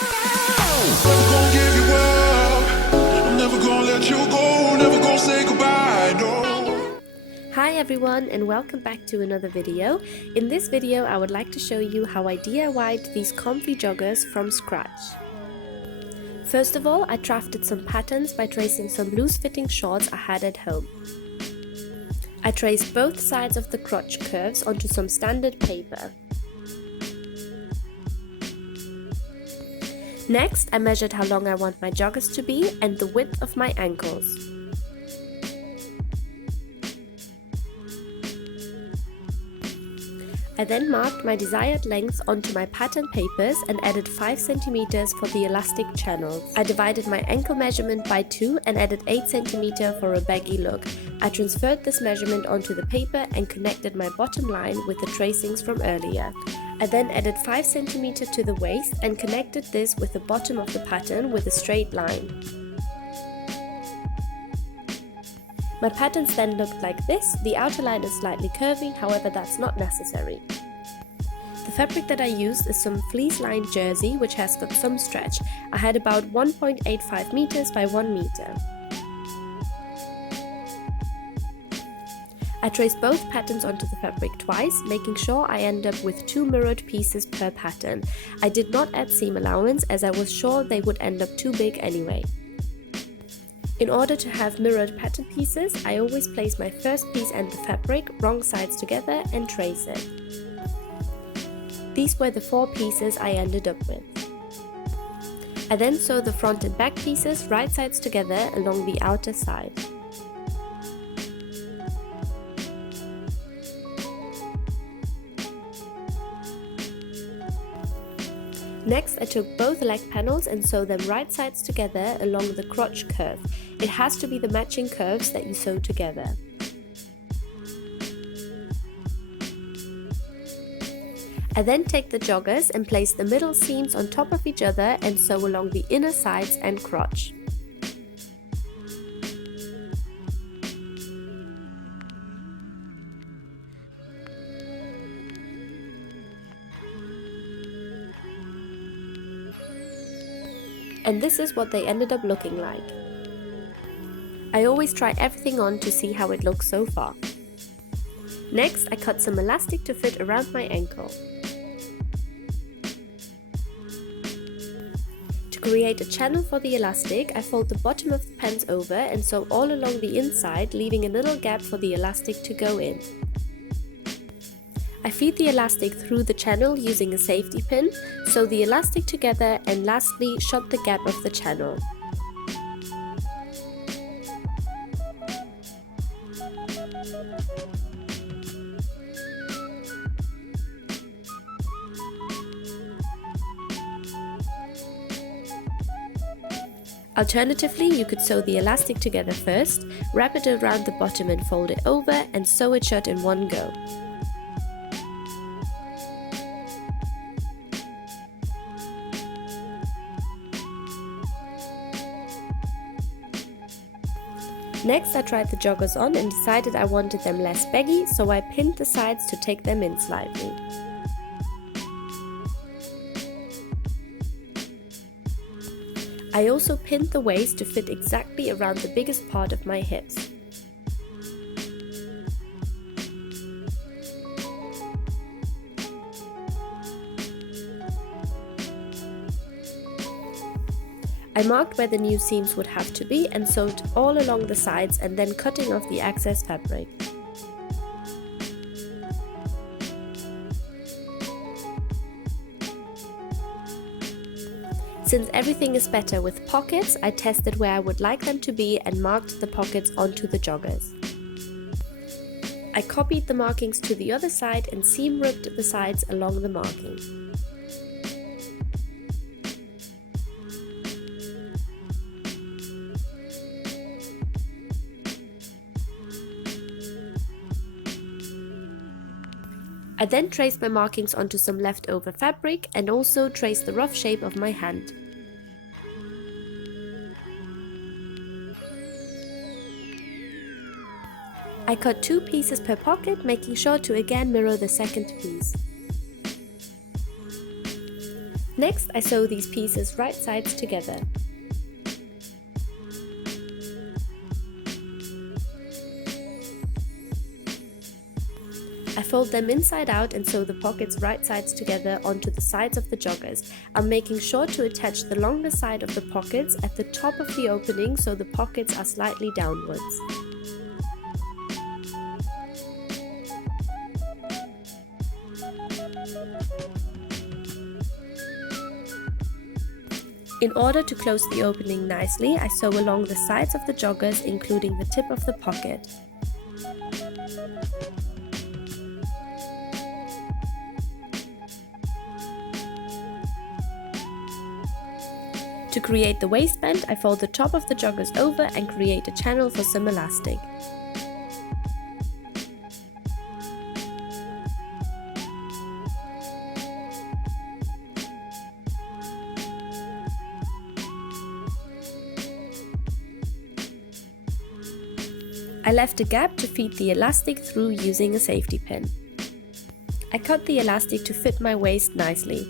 Never gonna give you up. I'm never gonna let you go. Never gonna say goodbye, no. Hi everyone and welcome back to another video. In this video I would like to show you how I DIY'd these comfy joggers from scratch. First of all, I drafted some patterns by tracing some loose-fitting shorts I had at home. I traced both sides of the crotch curves onto some standard paper. Next, I measured how long I want my joggers to be and the width of my ankles. I then marked my desired length onto my pattern papers and added 5 cm for the elastic channels. I divided my ankle measurement by 2 and added 8 cm for a baggy look. I transferred this measurement onto the paper and connected my bottom line with the tracings from earlier. I then added 5 cm to the waist and connected this with the bottom of the pattern with a straight line. My patterns then looked like this. The outer line is slightly curvy, however that's not necessary. The fabric that I used is some fleece lined jersey which has got some stretch. I had about 1.85 meters by 1 meter. I traced both patterns onto the fabric twice, making sure I end up with 2 mirrored pieces per pattern. I did not add seam allowance as I was sure they would end up too big anyway. In order to have mirrored pattern pieces, I always place my first piece and the fabric wrong sides together and trace it. These were the 4 pieces I ended up with. I then sew the front and back pieces right sides together along the outer side. Next, I took both leg panels and sewed them right sides together along the crotch curve. It has to be the matching curves that you sew together. I then take the joggers and place the middle seams on top of each other and sew along the inner sides and crotch. And this is what they ended up looking like. I always try everything on to see how it looks so far. Next, I cut some elastic to fit around my ankle. To create a channel for the elastic, I fold the bottom of the pants over and sew all along the inside, leaving a little gap for the elastic to go in. I feed the elastic through the channel using a safety pin, sew the elastic together and lastly shut the gap of the channel. Alternatively, you could sew the elastic together first, wrap it around the bottom and fold it over and sew it shut in one go. Next, I tried the joggers on and decided I wanted them less baggy, so I pinned the sides to take them in slightly. I also pinned the waist to fit exactly around the biggest part of my hips. I marked where the new seams would have to be and sewed all along the sides and then cutting off the excess fabric. Since everything is better with pockets, I tested where I would like them to be and marked the pockets onto the joggers. I copied the markings to the other side and seam ripped the sides along the marking. I then traced my markings onto some leftover fabric and also traced the rough shape of my hand. I cut 2 pieces per pocket, making sure to again mirror the second piece. Next, I sew these pieces right sides together. I fold them inside out and sew the pockets right sides together onto the sides of the joggers. I'm making sure to attach the longer side of the pockets at the top of the opening so the pockets are slightly downwards. In order to close the opening nicely, I sew along the sides of the joggers, including the tip of the pocket. To create the waistband, I fold the top of the joggers over and create a channel for some elastic. I left a gap to feed the elastic through using a safety pin. I cut the elastic to fit my waist nicely.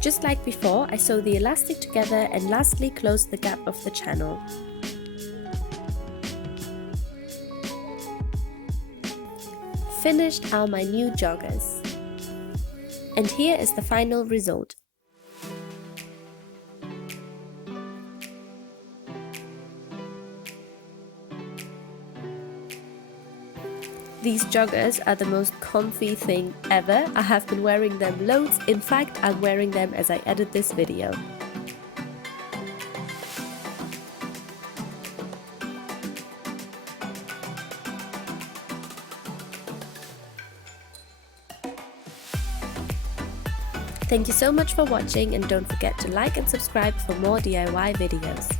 Just like before, I sew the elastic together and lastly close the gap of the channel. Finished are my new joggers. And here is the final result. These joggers are the most comfy thing ever. I have been wearing them loads. In fact, I'm wearing them as I edit this video. Thank you so much for watching and don't forget to like and subscribe for more DIY videos.